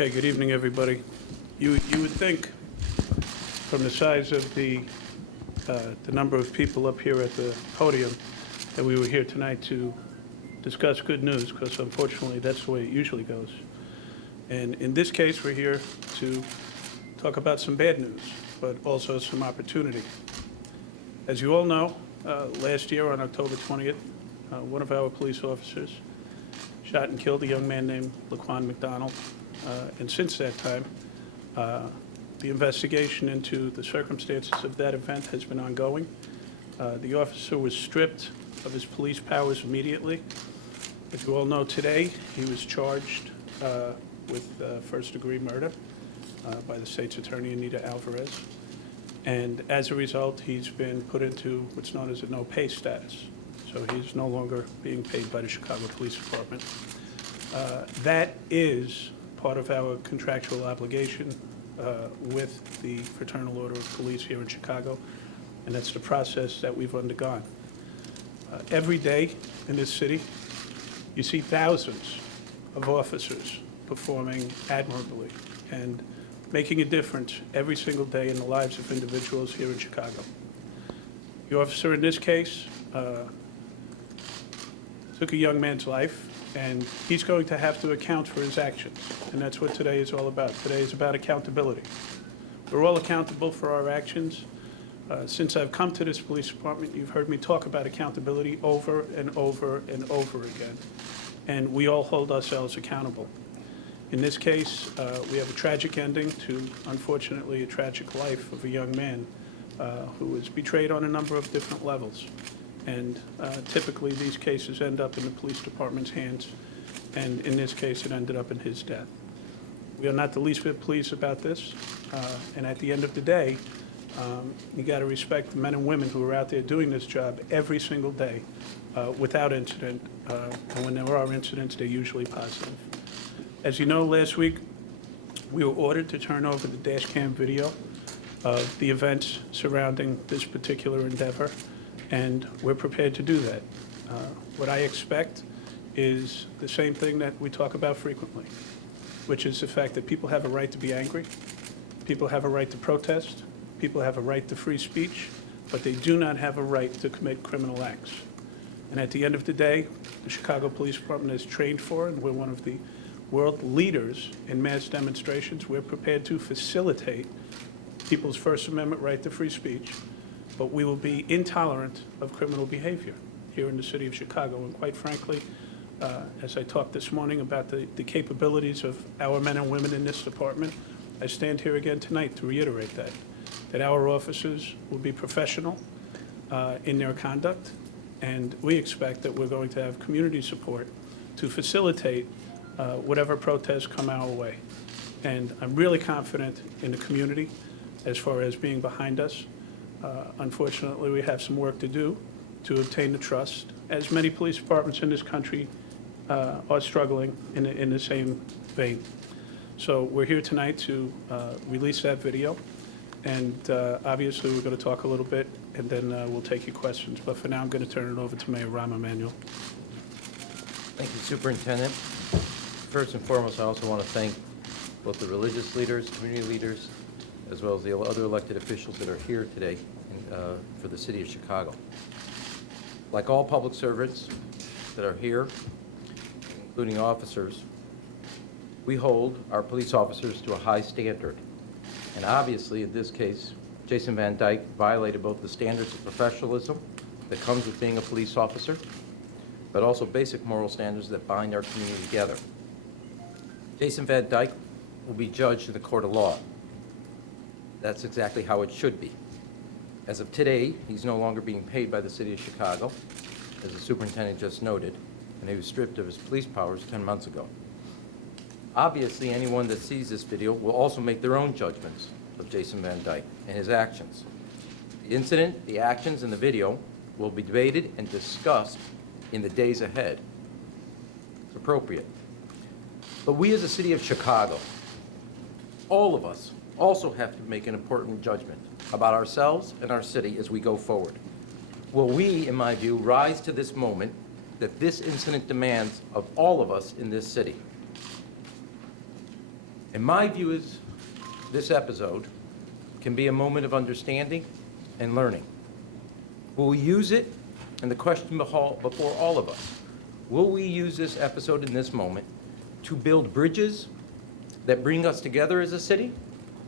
Okay, good evening, everybody. You would think, from the size of the number of people up here at the podium, that we were here tonight to discuss good news, because unfortunately, that's the way it usually goes. And in this case, we're here to talk about some bad news, but also some opportunity. As you all know, last year on October 20th, one of our police officers shot and killed a young man named Laquan McDonald. And since that time, the investigation into the circumstances of that event has been ongoing. The officer was stripped of his police powers immediately. As you all know, today he was charged with first-degree murder by the state's attorney, Anita Alvarez. And as a result, he's been put into what's known as a no-pay status. So he's no longer being paid by the Chicago Police Department. That is part of our contractual obligation with the Fraternal Order of Police here in Chicago, and that's the process that we've undergone. Every day in this city, you see thousands of officers performing admirably and making a difference every single day in the lives of individuals here in Chicago. The officer in this case took a young man's life, and he's going to have to account for his actions, and that's what today is all about. Today is about accountability. We're all accountable for our actions. Since I've come to this police department, you've heard me talk about accountability over and over and over again, and we all hold ourselves accountable. In this case, we have a tragic ending to, unfortunately, a tragic life of a young man who was betrayed on a number of different levels. And typically, these cases end up in the police department's hands, and in this case, it ended up in his death. We are not the least bit pleased about this, and at the end of the day, you got to respect the men and women who are out there doing this job every single day without incident, and when there are incidents, they're usually positive. As you know, last week, we were ordered to turn over the dash cam video of the events surrounding this particular endeavor, and we're prepared to do that. What I expect is the same thing that we talk about frequently, which is the fact that people have a right to be angry, people have a right to protest, people have a right to free speech, but they do not have a right to commit criminal acts. And at the end of the day, the Chicago Police Department is trained for, and we're one of the world leaders in mass demonstrations. We're prepared to facilitate people's First Amendment right to free speech, but we will be intolerant of criminal behavior here in the city of Chicago. And quite frankly, as I talked this morning about the capabilities of our men and women in this department, I stand here again tonight to reiterate that our officers will be professional in their conduct, and we expect that we're going to have community support to facilitate whatever protests come our way. And I'm really confident in the community as far as being behind us. Unfortunately, we have some work to do to obtain the trust, as many police departments in this country are struggling in the same vein. So we're here tonight to release that video, and obviously we're going to talk a little bit, and then we'll take your questions. But for now, I'm going to turn it over to Mayor Rahm Emanuel. Thank you, Superintendent. First and foremost, I also want to thank both the religious leaders, community leaders, as well as the other elected officials that are here today for the city of Chicago. Like all public servants that are here, including officers, we hold our police officers to a high standard. And obviously, in this case, Jason Van Dyke violated both the standards of professionalism that comes with being a police officer, but also basic moral standards that bind our community together. Jason Van Dyke will be judged in the court of law. That's exactly how it should be. As of today, he's no longer being paid by the city of Chicago, as the superintendent just noted, and he was stripped of his police powers 10 months ago. Obviously, anyone that sees this video will also make their own judgments of Jason Van Dyke and his actions. The incident, the actions, and the video will be debated and discussed in the days ahead. It's appropriate. But we as the city of Chicago, all of us, also have to make an important judgment about ourselves and our city as we go forward. Will we, in my view, rise to this moment that this incident demands of all of us in this city? In my view, is this episode can be a moment of understanding and learning. Will we use it? And the question before all of us, will we use this episode in this moment to build bridges that bring us together as a city,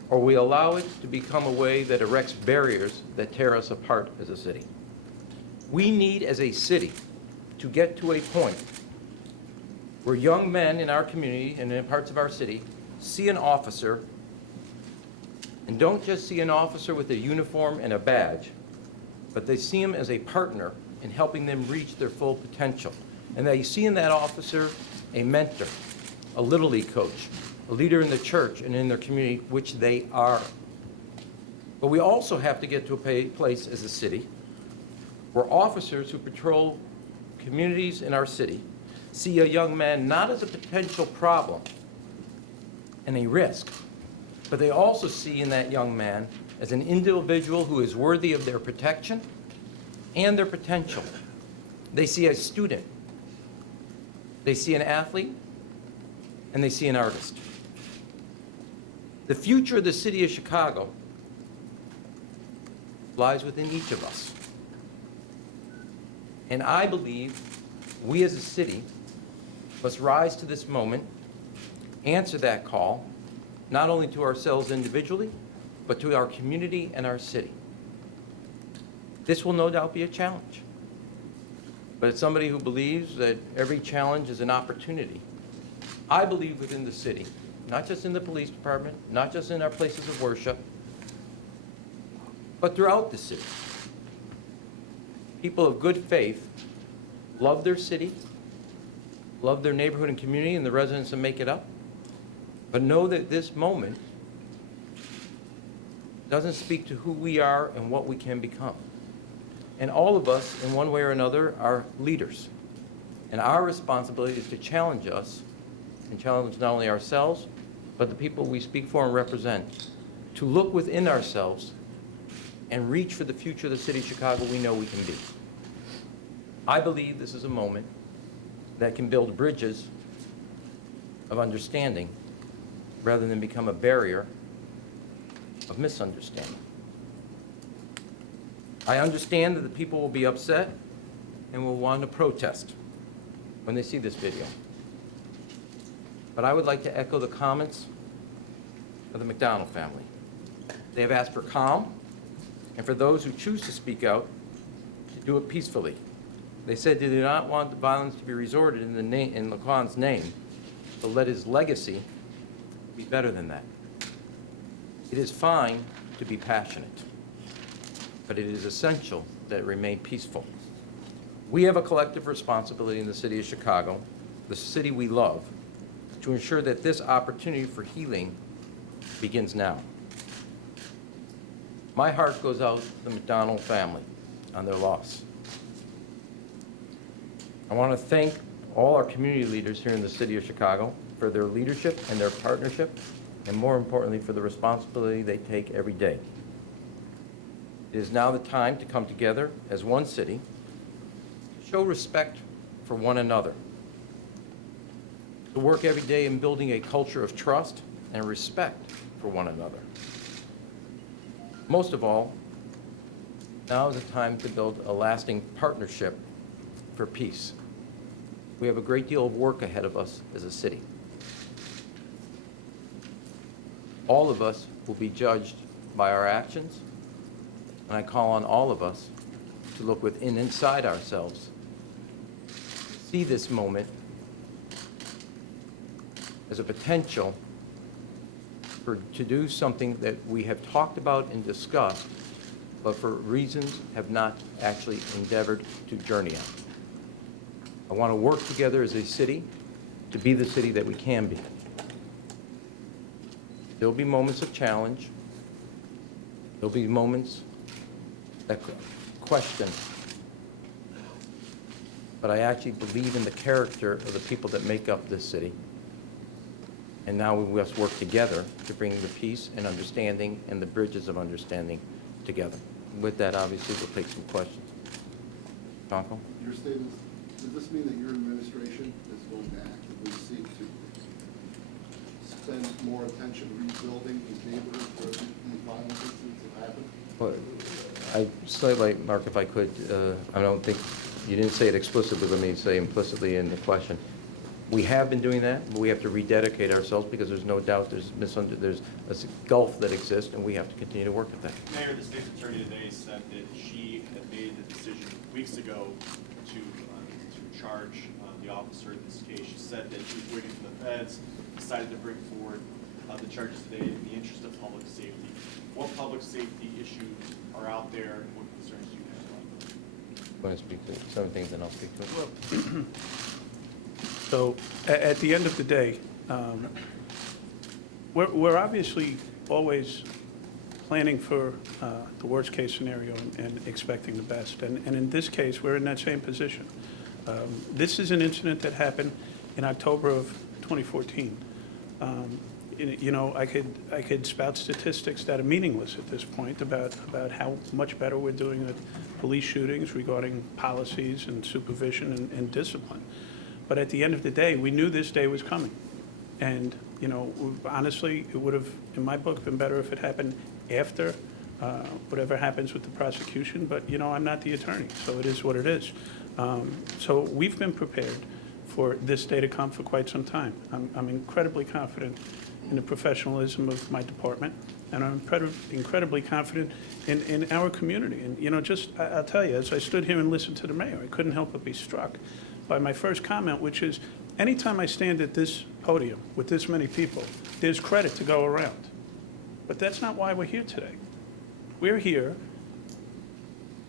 or we allow it to become a way that erects barriers that tear us apart as a city? We need, as a city, to get to a point where young men in our community and in parts of our city see an officer and don't just see an officer with a uniform and a badge, but they see him as a partner in helping them reach their full potential. And they see in that officer a mentor, a Little League coach, a leader in the church and in their community, which they are. But we also have to get to a place as a city where officers who patrol communities in our city see a young man not as a potential problem and a risk, but they also see in that young man as an individual who is worthy of their protection and their potential. They see a student, they see an athlete, and they see an artist. The future of the city of Chicago lies within each of us. And I believe we as a city must rise to this moment, answer that call, not only to ourselves individually, but to our community and our city. This will no doubt be a challenge. But as somebody who believes that every challenge is an opportunity, I believe within the city, not just in the police department, not just in our places of worship, but throughout the city, people of good faith love their city, love their neighborhood and community and the residents that make it up, but know that this moment doesn't speak to who we are and what we can become. And all of us, in one way or another, are leaders. And our responsibility is to challenge us and challenge not only ourselves, but the people we speak for and represent, to look within ourselves and reach for the future of the city of Chicago we know we can be. I believe this is a moment that can build bridges of understanding rather than become a barrier of misunderstanding. I understand that the people will be upset and will want to protest when they see this video. But I would like to echo the comments of the McDonald family. They have asked for calm, and for those who choose to speak out, to do it peacefully. They said they do not want the violence to be resorted in Laquan's name, but let his legacy be better than that. It is fine to be passionate, but it is essential that it remain peaceful. We have a collective responsibility in the city of Chicago, the city we love, to ensure that this opportunity for healing begins now. My heart goes out to the McDonald family on their loss. I want to thank all our community leaders here in the city of Chicago for their leadership and their partnership, and more importantly, for the responsibility they take every day. It is now the time to come together as one city, to show respect for one another, to work every day in building a culture of trust and respect for one another. Most of all, now is the time to build a lasting partnership for peace. We have a great deal of work ahead of us as a city. All of us will be judged by our actions, and I call on all of us to look within inside ourselves, see this moment as a potential to do something that we have talked about and discussed, but for reasons have not actually endeavored to journey on. I want to work together as a city to be the city that we can be. There'll be moments of challenge. There'll be moments that question. But I actually believe in the character of the people that make up this city. And now we must work together to bring the peace and understanding and the bridges of understanding together. With that, obviously, we'll take some questions. Jonko? Your statements, does this mean that your administration is going to actively seek to spend more attention rebuilding these neighborhoods where these violent incidents have happened? Well, I slightly, Mark, if I could, I don't think, you didn't say it explicitly, let me say implicitly in the question. We have been doing that, but we have to rededicate ourselves because there's no doubt there's a gulf that exists, and we have to continue to work at that. Mayor, the state's attorney today said that she had made the decision weeks ago to charge the officer in this case. She said that she was waiting for the feds, decided to bring forward the charges today in the interest of public safety. What public safety issues are out there, and what concerns do you have? You want to speak to some things, and I'll speak to it? So at the end of the day, we're obviously always planning for the worst-case scenario and expecting the best. And in this case, we're in that same position. This is an incident that happened in October of 2014. You know, I could spout statistics that are meaningless at this point about how much better we're doing at police shootings regarding policies and supervision and discipline. But at the end of the day, we knew this day was coming. And, you know, honestly, it would have, in my book, been better if it happened after whatever happens with the prosecution. But, you know, I'm not the attorney, so it is what it is. So we've been prepared for this day to come for quite some time. I'm incredibly confident in the professionalism of my department, and I'm incredibly confident in our community. And, you know, I'll tell you, as I stood here and listened to the mayor, I couldn't help but be struck by my first comment, which is, anytime I stand at this podium with this many people, there's credit to go around. But that's not why we're here today. We're here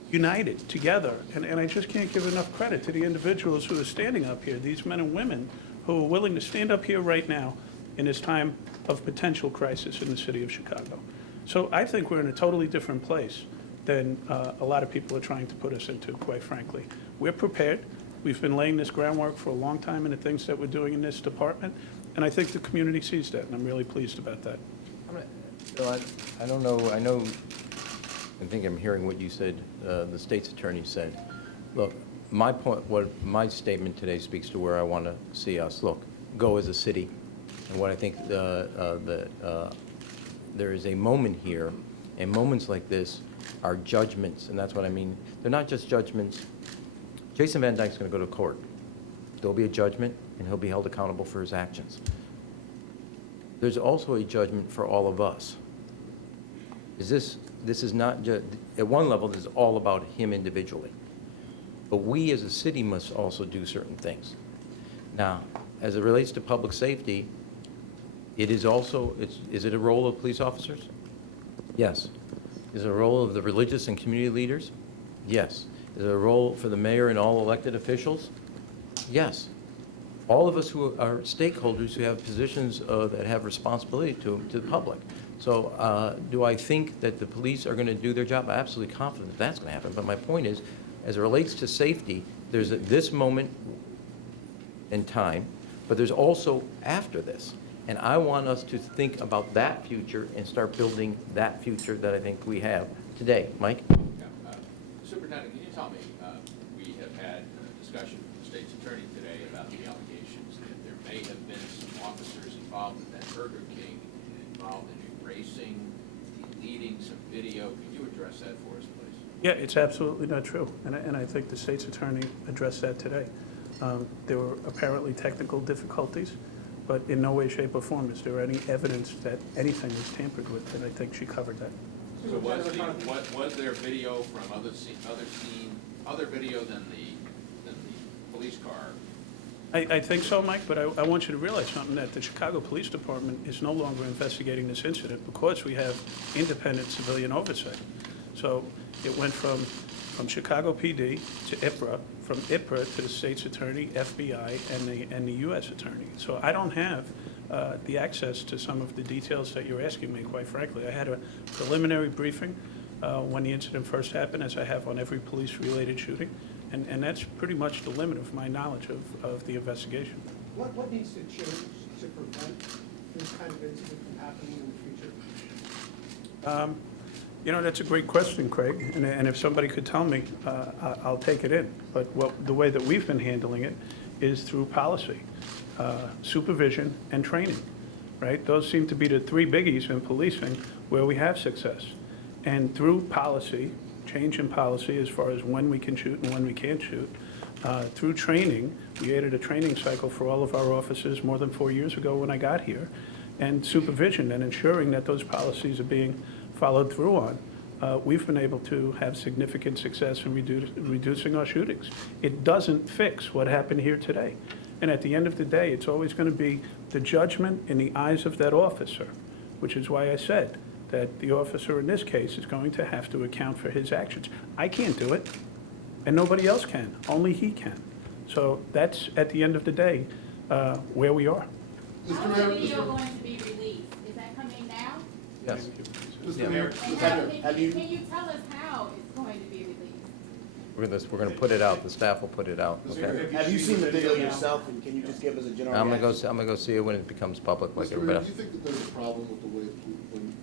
united, together, and I just can't give enough credit to the individuals who are standing up here, these men and women who are willing to stand up here right now in this time of potential crisis in the city of Chicago. So I think we're in a totally different place than a lot of people are trying to put us into, quite frankly. We're prepared. We've been laying this groundwork for a long time in the things that we're doing in this department, and I think the community sees that, and I'm really pleased about that. I don't know, I think I'm hearing what you said, the state's attorney said. Look, my point, what my statement today speaks to where I want to see us, look, go as a city. And what I think there is a moment here, and moments like this are judgments, and that's what I mean. They're not just judgments. Jason Van Dyke's going to go to court. There'll be a judgment, and he'll be held accountable for his actions. There's also a judgment for all of us. This is not just, at one level, this is all about him individually. But we as a city must also do certain things. Now, as it relates to public safety, it is also, is it a role of police officers? Yes. Is it a role of the religious and community leaders? Yes. Is it a role for the mayor and all elected officials? Yes. All of us who are stakeholders who have positions that have responsibility to the public. So do I think that the police are going to do their job? I'm absolutely confident that that's going to happen. But my point is, as it relates to safety, there's this moment in time, but there's also after this. And I want us to think about that future and start building that future that I think we have today. Mike? Yeah, Superintendent, can you tell me, we have had a discussion with the state's attorney today about the allegations that there may have been some officers involved in that Burger King, involved in erasing, deleting some video. Can you address that for us, please? Yeah, it's absolutely not true, and I think the state's attorney addressed that today. There were apparently technical difficulties, but in no way, shape, or form is there any evidence that anything was tampered with, and I think she covered that. So was there video from other video than the police car I think so, Mike, but I want you to realize something, that the Chicago Police Department is no longer investigating this incident because we have independent civilian oversight. So it went from Chicago PD to IPRA, from IPRA to the state's attorney, FBI, and the U.S. attorney. So I don't have the access to some of the details that you're asking me, quite frankly. I had a preliminary briefing when the incident first happened, as I have on every police-related shooting, and that's pretty much the limit of my knowledge of the investigation. What needs to change to prevent this kind of incident from happening in the future? You know, that's a great question, Craig, and if somebody could tell me, I'll take it in. But the way that we've been handling it is through policy, supervision, and training, right? Those seem to be the three biggies in policing where we have success. And through policy, change in policy as far as when we can shoot and when we can't shoot, through training, we added a training cycle for all of our officers more than 4 years ago when I got here, and supervision and ensuring that those policies are being followed through on, we've been able to have significant success in reducing our shootings. It doesn't fix what happened here today. And at the end of the day, it's always going to be the judgment in the eyes of that officer, which is why I said that the officer in this case is going to have to account for his actions. I can't do it, and nobody else can. Only he can. So that's, at the end of the day, where we are. How is the video going to be released? Is that coming now? Yes. Mr. Mayor, And how, can you tell us how it's going to be released? We're gonna put it out, the staff will put it out, okay? Have you seen the video yourself, and can you just give us a general I'm reaction? gonna go see it when it becomes public, like Mr. Mayor, everybody do else. you think that there's a problem with the way, when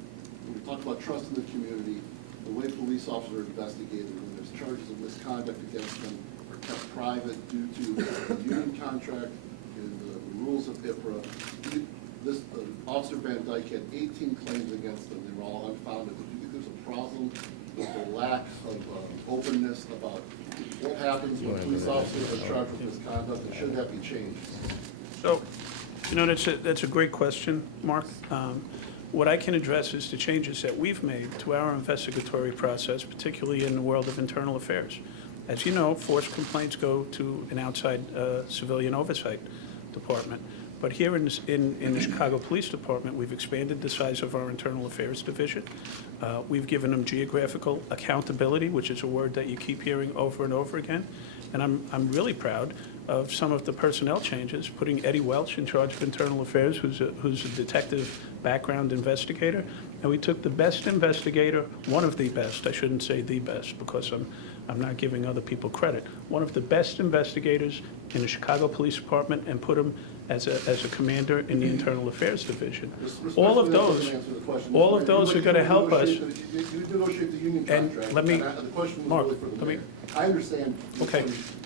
we talk about trust in the community, the way police officers are investigated, when there's charges of misconduct against them are kept private due to the union contract and the rules of IPRA? This, Officer Van Dyke had 18 claims against them, they were all unfounded. Do you think there's a problem with the lack of openness about what happens when police officers are charged with misconduct, and should that be changed? So, you know, that's a great question, Mark. What I can address is the changes that we've made to our investigatory process, particularly in the world of internal affairs. As you know, force complaints go to an outside civilian oversight department. But here in the Chicago Police Department, we've expanded the size of our internal affairs division. We've given them geographical accountability, which is a word that you keep hearing over and over again. And I'm really proud of some of the personnel changes, putting Eddie Welch in charge of internal affairs, who's a detective background investigator. And we took the best investigator, one of the best, I shouldn't say the best, because I'm not giving other people credit, one of the best investigators in the Chicago Police Department, and put him as a commander in the Internal Affairs Division. All of those are going to help us. You negotiate the union And contract. let me- The question was Mark, really for the let me- mayor. I understand.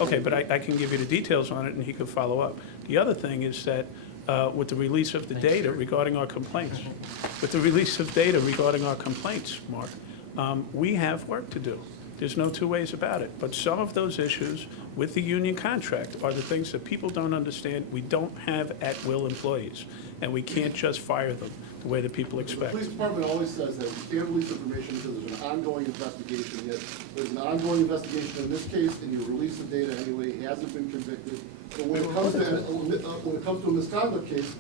Okay, but I can give you the details on it, and he can follow up. The other thing is that with the release of the data regarding our complaints, Mark, we have work to do. There's no two ways about it. But some of those issues with the union contract are the things that people don't understand. We don't have at-will employees, and we can't just fire them the way that people The expect. police department always says that we can't release information until there's an ongoing investigation, yet there's an ongoing investigation in this case, and you release the data anyway, he hasn't been convicted. So when it comes to a misconduct case,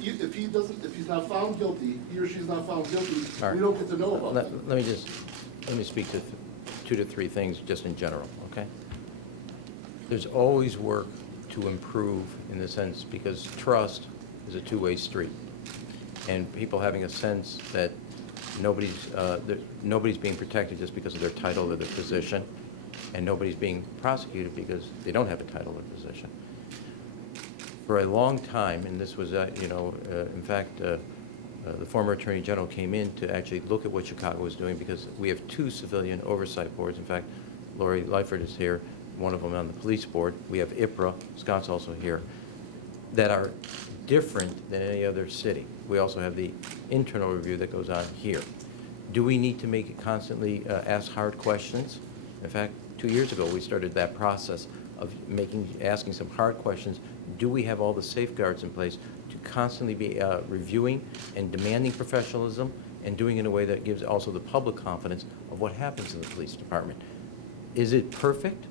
if he's not found guilty, he or she's not found guilty, All right. we don't get to know about that. Let me speak to 2 to 3 things just in general, okay? There's always work to improve in the sense, because trust is a two-way street. And people having a sense that nobody's being protected just because of their title or their position, and nobody's being prosecuted because they don't have a title or position. For a long time, and this was, in fact, the former Attorney General came in to actually look at what Chicago was doing, because we have 2 civilian oversight boards. In fact, Lori Lightford is here, one of them on the police board. We have IPRA, Scott's also here, that are different than any other city. We also have the internal review that goes on here. Do we need to make it constantly ask hard questions? In fact, 2 years ago, we started that process of asking some hard questions. Do we have all the safeguards in place to constantly be reviewing and demanding professionalism, and doing it in a way that gives also the public confidence of what happens in the police department? Is it perfect?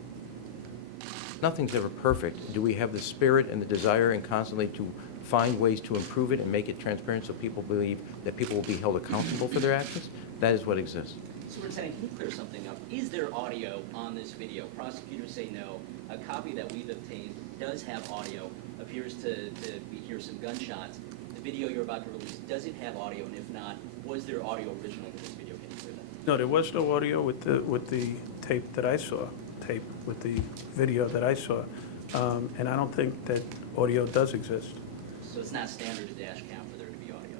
nothing's ever perfect. Do we have the spirit and the desire and constantly to find ways to improve it and make it transparent so people believe that people will be held accountable for their actions? That is what exists. Superintendent, can you clear something up? Is there audio on this video? Prosecutors say no. A copy that we've obtained does have audio, appears to hear some gunshots. The video you're about to release, does it have audio? And if not, was there audio original to this video? Can you clear that? No, there was no audio with the tape that I saw, with the video that I saw. And I don't think that audio does exist. So it's not standard to dash cam for there to be audio?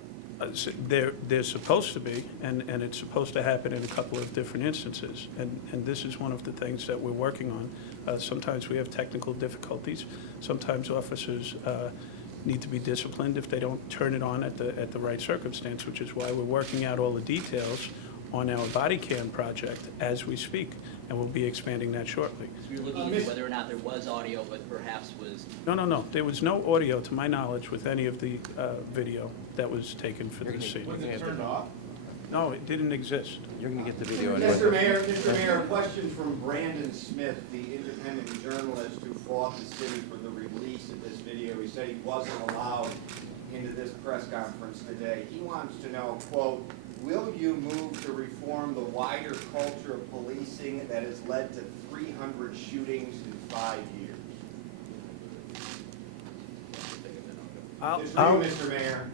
There's supposed to be, and it's supposed to happen in a couple of different instances. And this is one of the things that we're working on. Sometimes we have technical difficulties. Sometimes officers need to be disciplined if they don't turn it on at the right circumstance, which is why we're working out all the details on our body cam project as we speak, and we'll be expanding that shortly. So you're looking into whether or not there was audio, but perhaps was... No. There was no audio, to my knowledge, with any of the video that was taken for this scene. Was it turned off? No, it didn't exist. You're going to get the video. Mr. Mayor, a question from Brandon Smith, the independent journalist who fought the city for the release of this video. He said he wasn't allowed into this press conference today. He wants to know, quote, will you move to reform the wider culture of policing that has led to 300 shootings in 5 years? It's you, Mr. Mayor.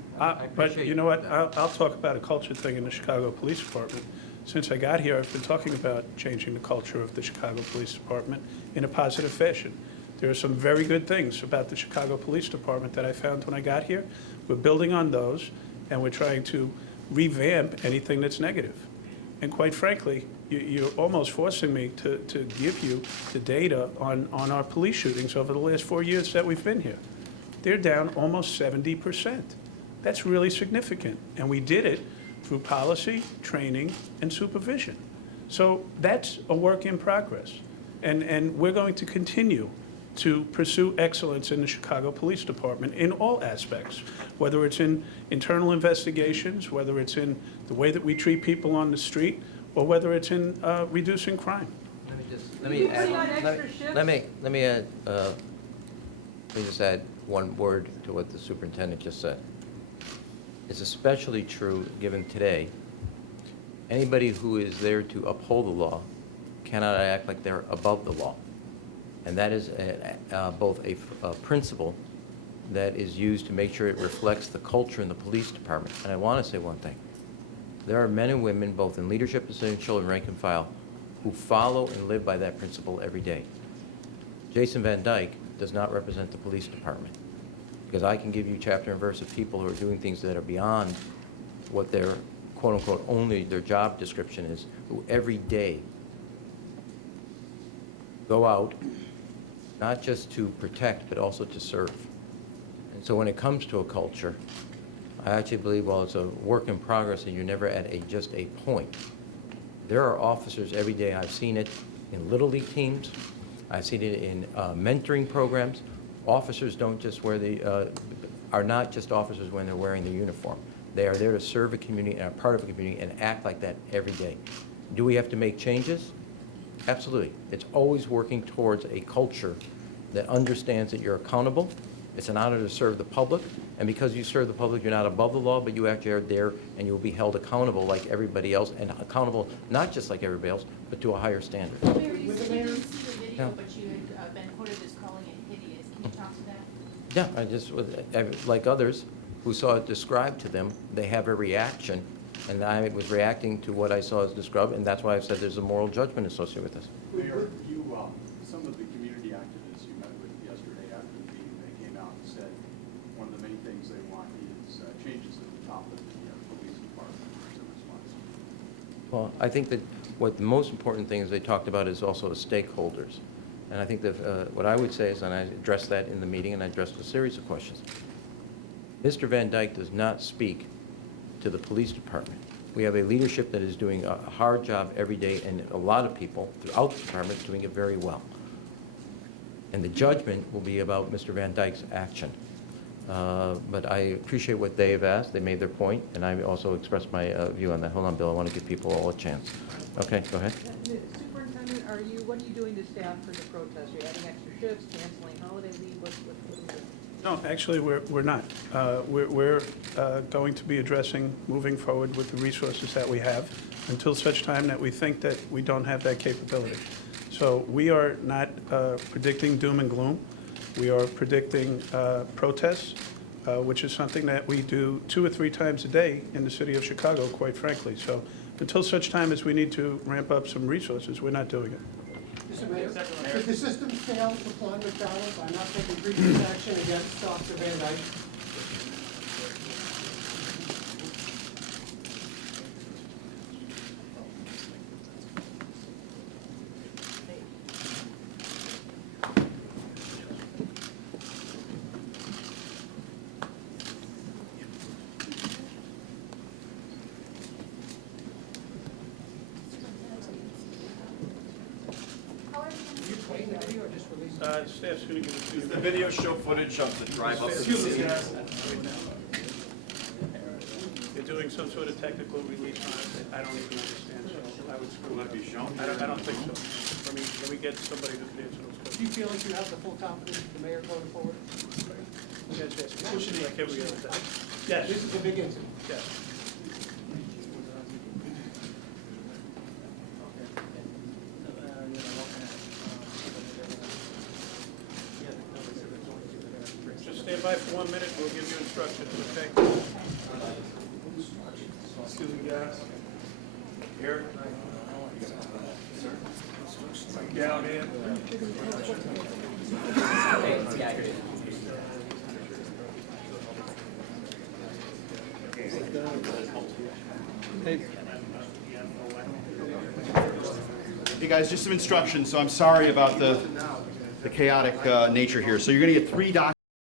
But you know what, I'll talk about a culture thing in the Chicago Police Department. Since I got here, I've been talking about changing the culture of the Chicago Police Department in a positive fashion. There are some very good things about the Chicago Police Department that I found when I got here. We're building on those, and we're trying to revamp anything that's negative. And quite frankly, you're almost forcing me to give you the data on our police shootings over the last 4 years that we've been here. They're down almost 70%. That's really significant. And we did it through policy, training, and supervision. So that's a work in progress. And we're going to continue to pursue excellence in the Chicago Police Department in all aspects, whether it's in internal investigations, whether it's in the way that we treat people on the street, or whether it's in reducing crime. Let me just add one word to what the superintendent just said. It's especially true given today. Anybody who is there to uphold the law cannot act like they're above the law. And that is both a principle that is used to make sure it reflects the culture in the police department. And I want to say one thing. There are men and women, both in leadership positions, children, rank and file, who follow and live by that principle every day. Jason Van Dyke does not represent the police department, because I can give you chapter and verse of people who are doing things that are beyond what their quote-unquote only their job description is, who every day go out not just to protect, but also to serve. And so when it comes to a culture, I actually believe, while it's a work in progress and you're never at just a point, there are officers every day. I've seen it in Little League teams. I've seen it in mentoring programs. Officers don't just are not just officers when they're wearing their uniform. They are there to serve a community and are part of a community and act like that every day. Do we have to make changes? Absolutely. It's always working towards a culture that understands that you're accountable. It's an honor to serve the public, and because you serve the public, you're not above the law, but you actually are there, and you'll be held accountable like everybody else, and accountable not just like everybody else, but to a higher standard. Mayor, you said you didn't see the video, but you had been quoted as calling it hideous. Can you talk to that? Yeah, I just, like others who saw it described to them, they have a reaction, and I was reacting to what I saw as described, and that's why I said there's a moral judgment associated with this. Mayor, some of the community activists you met with yesterday after the meeting, they came out and said one of the main things they want is changes at the top of the police department in response. Well, I think that what the most important thing is they talked about is also the stakeholders. And I think that what I would say is, and I addressed that in the meeting, and I addressed a series of questions. Mr. Van Dyke does not speak to the police department. We have a leadership that is doing a hard job every day, and a lot of people throughout the department doing it very well. And the judgment will be about Mr. Van Dyke's action. But I appreciate what they have asked. They made their point, and I also expressed my view on that. Hold on, Bill. I want to give people all a chance. Okay, go ahead. Superintendent, Superintendent, what are you doing to staff for the protest? Are you adding extra shifts, canceling holiday leave? What are you doing? No, actually, we're not. We're going to be addressing, moving forward with the resources that we have until such time that we think that we don't have that capability. So we are not predicting doom and gloom. We are predicting protests, which is something that we do 2 or 3 times a day in the city of Chicago, quite frankly. So until such time as we need to ramp up some resources, we're not doing it. Mr. Mayor, did the system fail Laquan McDonald by not taking previous action against Dr. Van Dyke? Are you playing the video or just releasing it? Staff's going to give it to you. The video show footage of the drive up to the Excuse me, scene. guys. They're doing some sort of technical release on it that I don't even understand, so I would screw Will it it be shown? I don't think so. Let me get somebody who can answer those Do you questions. feel like you have the full confidence of the mayor going forward? Yes, yes, like every other day. Yes, This is a big incident. yes. Just stand by for 1 minute, we'll give you instructions, okay? Excuse me, guys. Here. Down in. Hey guys, just some instructions. So I'm sorry about the chaotic nature here. So you're going to get 3 documents.